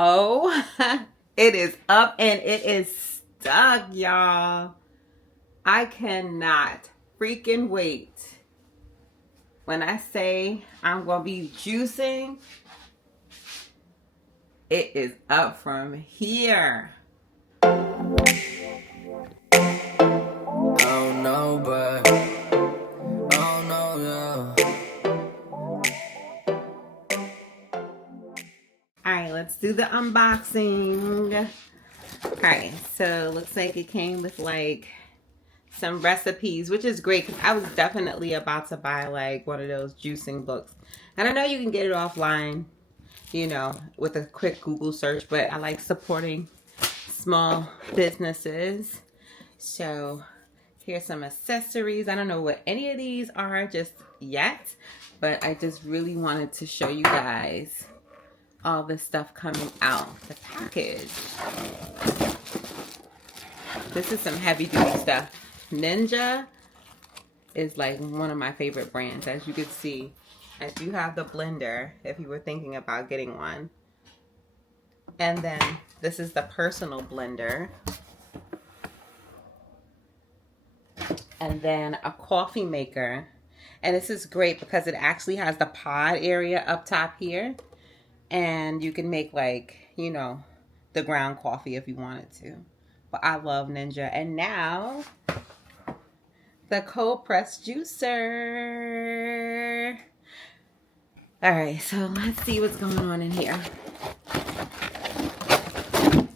Oh, it is up and it is stuck, y'all. I cannot freaking wait. When I say I'm going to be juicing, it is up from here. Oh no, but oh no, yeah. Alright, let's do the unboxing. Alright, so looks like it came with like some recipes, which is great because I was definitely about to buy like one of those juicing books. And I know you can get it offline, you know, with a quick Google search, but I like supporting small businesses. So here's some accessories. I don't know what any of these are just yet, but I just really wanted to show you guys all this stuff coming out the package. This is some heavy duty stuff. Ninja is like one of my favorite brands. As you can see, I do have the blender if you were thinking about getting one. And then this is the personal blender. And then a coffee maker. And this is great because it actually has the pod area up top here. And you can make like, you know, the ground coffee if you wanted to. But I love Ninja. And now, the cold press juicer. All right, so let's see what's going on in here.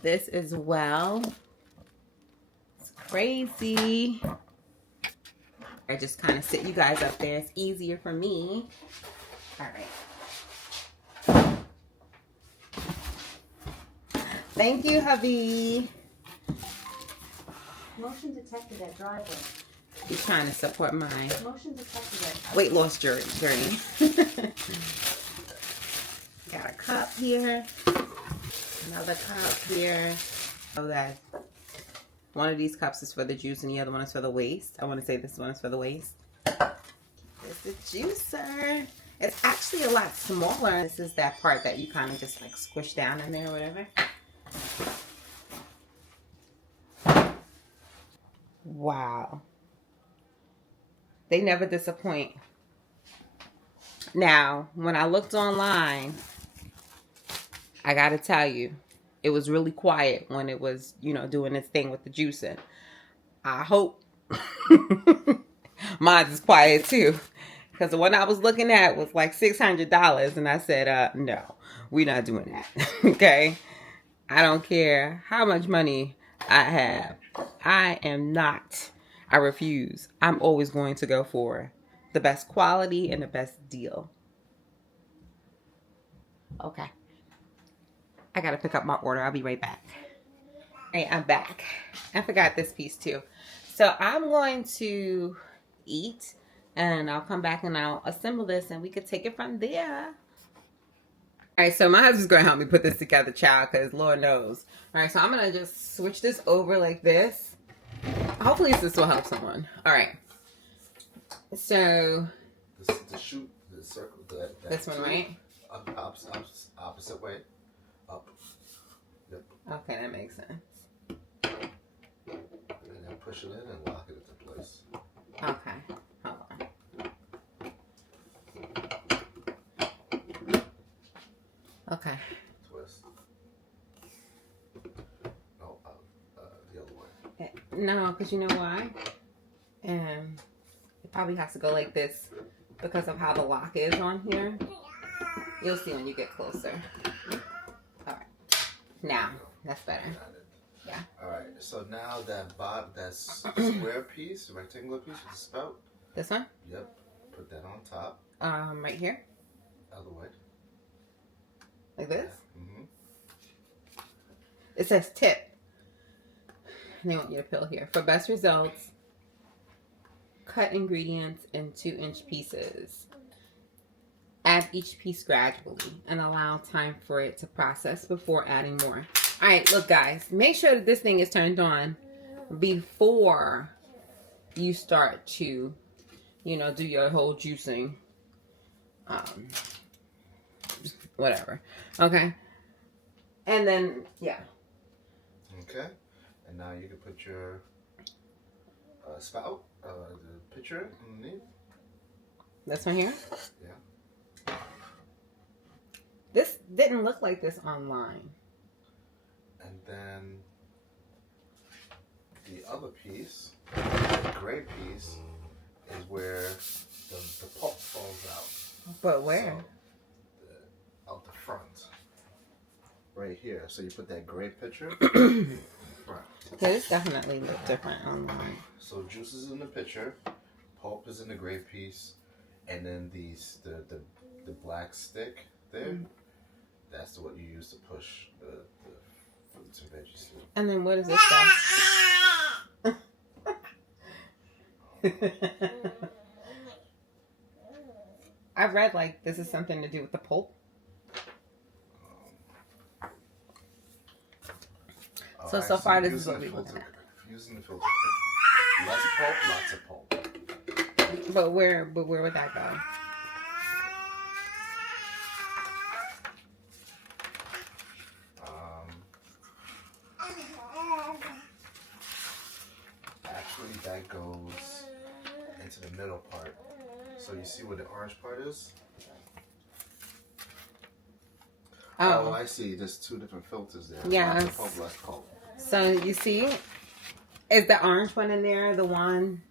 This as well. It's crazy. I just kind of sit you guys up there. It's easier for me. All right. Thank you, hubby. Motion detected at driveway. He's trying to support mine. Motion detected at weight loss journey. Got a cup here. Another cup here. Oh, that. One of these cups is for the juice and the other one is for the waste. I want to say this one is for the waste. There's the juicer. It's actually a lot smaller. This is that part that you kind of just like squish down in there or whatever. Wow. They never disappoint. Now, when I looked online, I gotta tell you, it was really quiet when it was, you know, doing its thing with the juicing. I hope mine is quiet too. Because the one I was looking at was like $600. And I said, no, we're not doing that. Okay? I don't care how much money I have. I refuse. I'm always going to go for the best quality and the best deal. Okay. I gotta pick up my order. I'll be right back. Hey, I'm back. I forgot this piece too. So I'm going to eat and I'll come back and I'll assemble this and we could take it from there. All right, so my husband's going to help me put this together, child, because Lord knows. All right, so I'm going to just switch this over like this. Hopefully this will help someone. All right. So. This is the shoot, the circle. This one, right? Opposite way. Up. Yep. Okay, that makes sense. And then push it in and lock it into place. Okay. Hold on. Okay. Twist. No, the other way. No, because you know why? It probably has to go like this because of how the lock is on here. You'll see when you get closer. All right. Now, that's better. Yeah. All right. So now that square piece, rectangular piece with the spout. This one? Yep. Put that on top. Right here. Other way. Like this? Mm-hmm. It says tip. They want you to peel here. For best results, cut ingredients in 2-inch pieces. Add each piece gradually and allow time for it to process before adding more. All right, look, guys. Make sure that this thing is turned on before you start to, you know, do your whole juicing. Whatever. Okay. And then, yeah. Okay. And now you can put your spout, the pitcher underneath. This one here? Yeah. This didn't look like this online. And then the other piece, the gray piece, is where the pulp falls out. But where? So, out the front. Right here. So you put that gray pitcher front. Yeah, this definitely looks different online. So juice is in the pitcher, pulp is in the gray piece, and then the black stick there, that's what you use to push the fruits and veggies through. And then what is this stuff? I read like this is something to do with the pulp. So far this is what we look at. Using the filter. Less pulp, lots of pulp. But where would that go? Actually, that goes into the middle part. So you see where the orange part is? Oh, I see. There's two different filters there. Yeah. Lots of pulp, less pulp. So you see, is the orange one in there the one?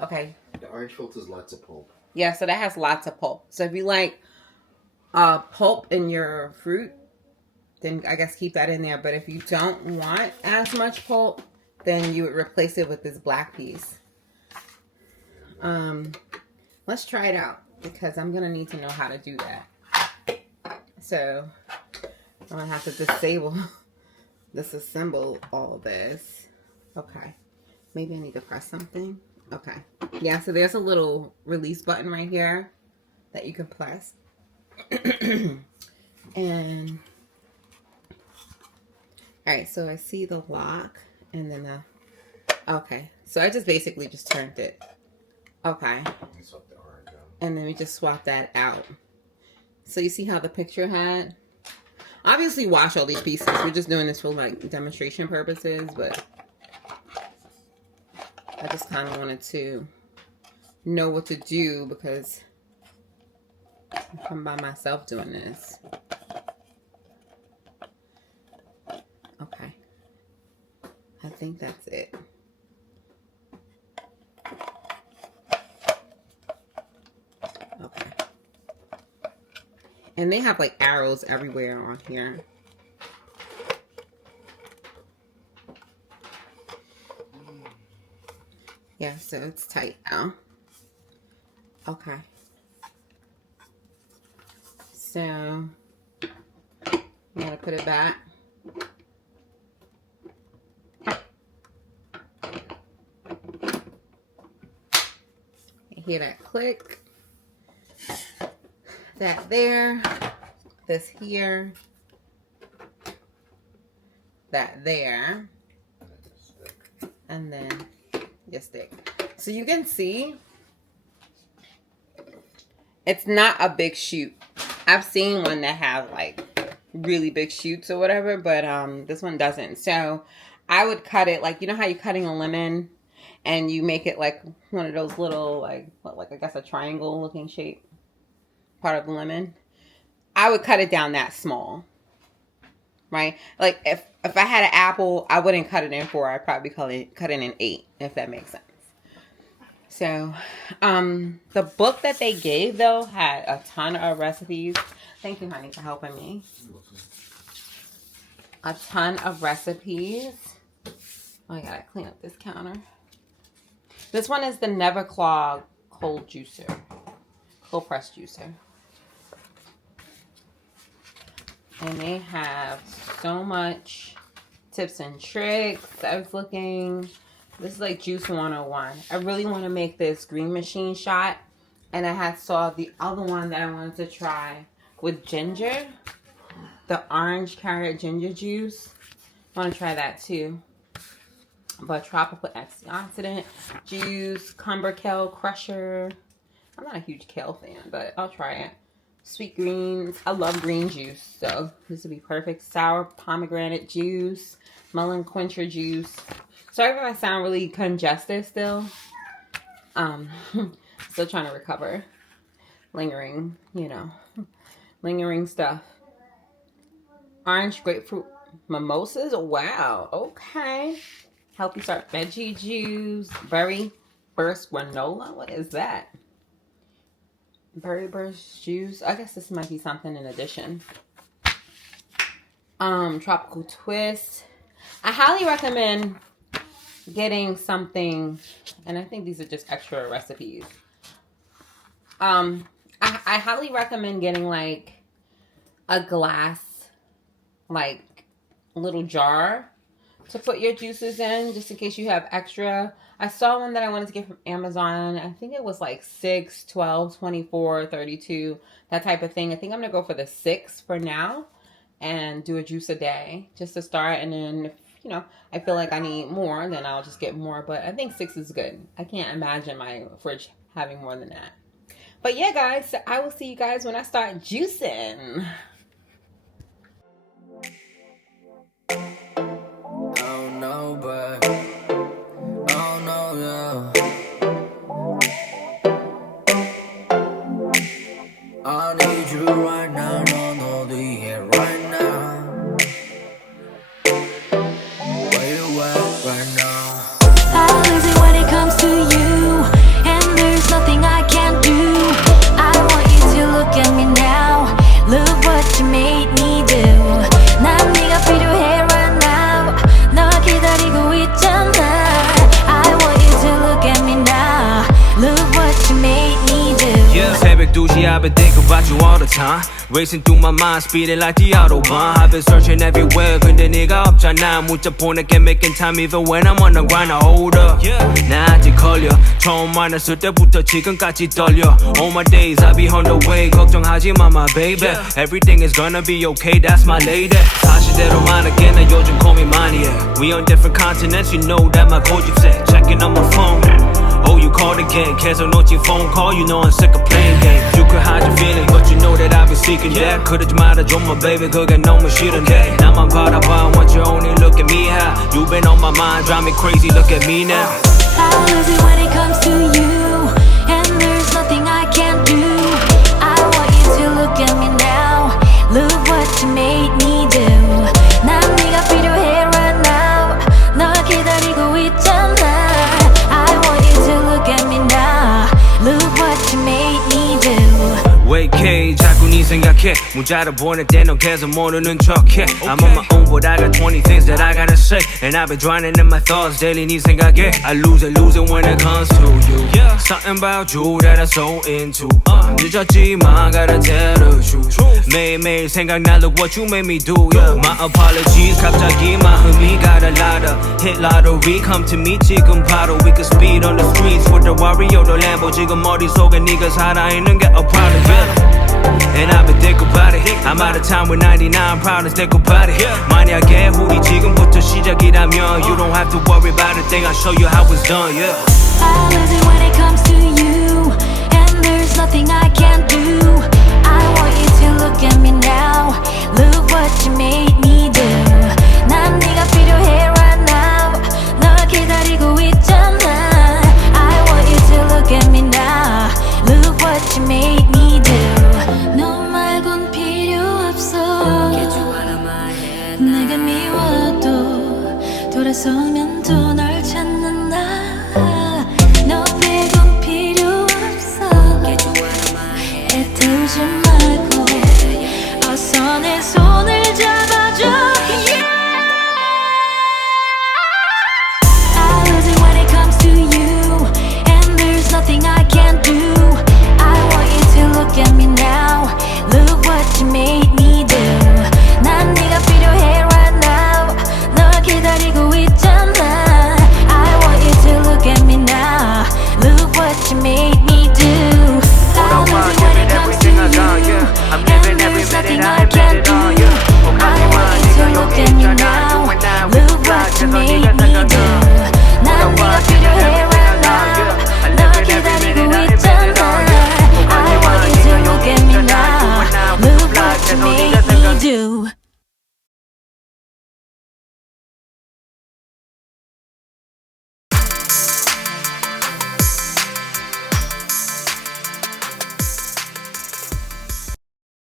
Okay. The orange filter is lots of pulp. Yeah, so that has lots of pulp. So if you like pulp in your fruit, then I guess keep that in there. But if you don't want as much pulp, then you would replace it with this black piece. Let's try it out because I'm gonna need to know how to do that. So I'm gonna have to disassemble all of this. Okay, maybe I need to press something. Okay, yeah. So there's a little release button right here that you can press, and all right. So I see the lock, and then okay. So I just basically just turned it. Okay. And then we just swap that out. So you see how the picture had? Obviously wash all these pieces. We're just doing this for like demonstration purposes, but I just kind of wanted to know what to do because I'm by myself doing this. Okay. I think that's it. Okay. And they have like arrows everywhere on here. Yeah, so it's tight now. Okay. So, you gotta put it back. You hear that click? That there. This here. That there. And then your stick. So you can see it's not a big shoot. I've seen one that have like really big shoots or whatever, but this one doesn't. So I would cut it like, you know how you're cutting a lemon and you make it like one of those little like I guess a triangle looking shape part of the lemon. I would cut it down that small. Right? Like if I had an apple, I wouldn't cut it in 4. I'd probably cut it in 8, if that makes sense. So, the book that they gave though had a ton of recipes. Thank you, honey, for helping me. A ton of recipes. Oh, I gotta clean up this counter. This one is the Never Clog cold press juicer. And they have so much tips and tricks. I was looking. This is like Juice 101. I really want to make this green machine shot. And I saw the other one that I wanted to try with ginger. The orange carrot ginger juice. I want to try that too. But tropical antioxidant juice, cumberkale crusher. I'm not a huge kale fan, but I'll try it. sweet greens. I love green juice, so this would be perfect. Sour pomegranate juice, melon quencher juice. Sorry if I sound really congested still. Still trying to recover. Lingering, lingering stuff. Orange grapefruit mimosas. Wow. Okay. Healthy Start veggie juice. Berry burst granola. What is that? Berry burst juice. I guess this might be something in addition. Tropical twist. I highly recommend getting something, and I think these are just extra recipes. I highly recommend getting like a glass, like little jar to put your juices in, just in case you have extra. I saw one that I wanted to get from Amazon. I think it was like 6, 12, 24, 32, that type of thing. I think I'm gonna go for the 6 for now and do a juice a day just to start. And then if I feel like I need more, then I'll just get more. But I think 6 is good. I can't imagine my fridge having more than that. But yeah, guys, I will see you guys when I start juicing. Oh no, but oh no, yeah. I need you right now, no, here right now. Where you at right now? How is it when it comes to you? And there's nothing I can't do. I want you to look at me now. Look what you made me do. 난 네가 필요해 right now. 너 기다리고 있잖아. I want you to look at me now. Look what you made me do. Yeah, 새벽 2시 I've been thinking about you all the time. Racing through my mind, speeding like the Autobahn. I've been searching everywhere, 근데 네가 없잖아. 문자 보낼게 making time even when I'm on the grind. I hold up, 나 아직 걸려. 처음 만났을 때부터 지금까지 떨려. All my days I be on the way. 걱정하지 마, my baby. Everything is gonna be okay, that's my lady. 사실대로 말할게, 나 요즘 고민 많이 해. We on different continents, you know that my 고집세. Checking on my phone. Oh, you called again, 계속 놓친 phone call. You know I'm sick of playing games. You could hide your feelings, but you know that I've been seeking that. 그러지 말아줘, my baby, 그게 너무 싫은데. 나만 바라봐, want you only look at me how. You've been on my mind, drive me crazy, look at me now. How is it when it comes to you? And there's nothing I can't do. I want you to look at me now. Look what you made me do. 난 네가 필요해 right now. 너 기다리고 있잖아. I want you to look at me now. Look what you made me do. Wait, K, 자꾸 네 생각해. 문자를 보낼 때 넌 계속 모르는 척해. I'm on my own, but I got 20 things that I gotta say. And I've been drowning in my thoughts daily. 네 생각에 I lose it when it comes to you. Something about you that I'm so into. 늦었지만 gotta tell the truth. 매일매일 생각나, look what you made me do. My apologies, 갑자기 마음이 got a lot of hit lottery. Come to me 지금 바로. We could speed on the streets with the Wario, the Lambo. 지금 머릿속에 네가 살아있는 게 a problem, yeah. And I've been thinking about it. I'm out of time with 99 problems, think about it. 만약에 우리 지금부터 시작이라면 you don't have to worry about a thing. I'll show you how it's done, yeah. How is it when it comes to you? And there's nothing I can't do. I want you to look at me now. Look what you made me do. 난 네가 필요해 right now. 너 기다리고 있잖아. I want you to look at me now. Look what you made me do. 너 말곤 필요 없어. Get you out of my head. 내가 미워도 돌아서면 또 널 찾는다. 너 빼곤 필요 없어. Get you out of my head. 애태우지 말고 어서 내 손을 잡아줘. Yeah. How is it when it comes to you? And there's nothing I can't do. I want you to look at me now. Look what you made me do. 난 네가 필요해 right now. 너 기다리고 있잖아. you made me do.